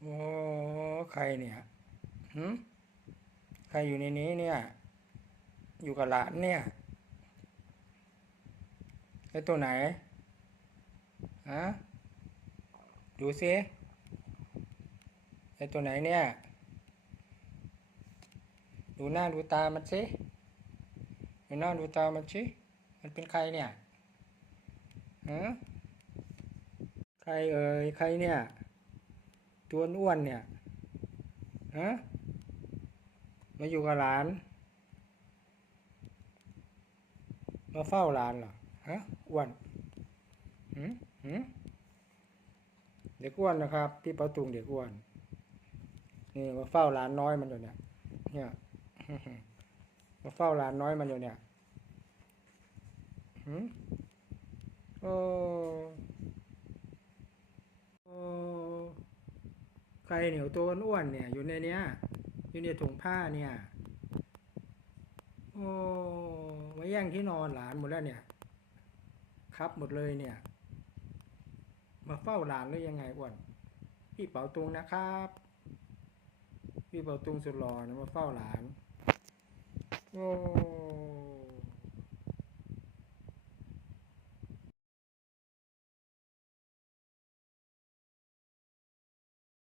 โอ้ใครเนี่ยหืมใครอยู่ในนี้เนี่ย อยู่กับหลานเนี่ยไอ้ตัวไหนฮะดูสิไอ้ตัวไหนเนี่ย ดูหน้าดูตามันสิดูหน้าดูตามันสิมันเป็นใครเนี่ยฮะใครเอ่ยใครเนี่ย ตัวอ้วนเนี่ยฮะมาอยู่กับหลาน มาเฝ้าหลานเหรอฮะอ้วนหืมหืมเด็กอ้วนนะครับที่ประตุงเด็กอ้วนนี่มาเฝ้าหลานน้อยมันอยู่เนี่ย เนี่ยมาเฝ้าหลานน้อยมันอยู่เนี่ยหืมโอ้โอ้ ใครเหนียวตัวอ้วนเนี่ย อยู่ในเนี้ย อยู่ในถุงผ้าเนี่ย โอ้มาแย่งที่นอนหลานหมดแล้วเนี่ย ครับหมดเลยเนี่ย มาเฝ้าหลานหรือยังไงอ้วน พี่เป๋าตุงนะครับ พี่เป๋าตุงสุดหล่อนะมาเฝ้าหลาน โอ้